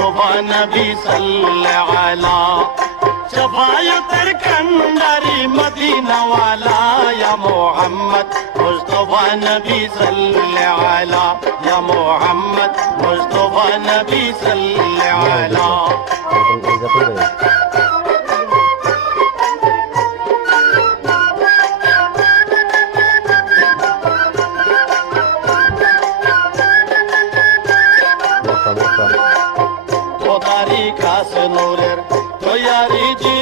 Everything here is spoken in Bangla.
মুস্তাফা নবী সাল্লাল্লাহু আলা শফায়াতের কান্ডারি মদিনা ওয়ালা ইয়া মুহাম্মদ মুস্তাফা নবী সাল্লাল্লাহু আলা ইয়া মুহাম্মদ মুস্তাফা নবী সাল্লাল্লাহু আলা খোদারি খাস নূরের তৈয়ারি জি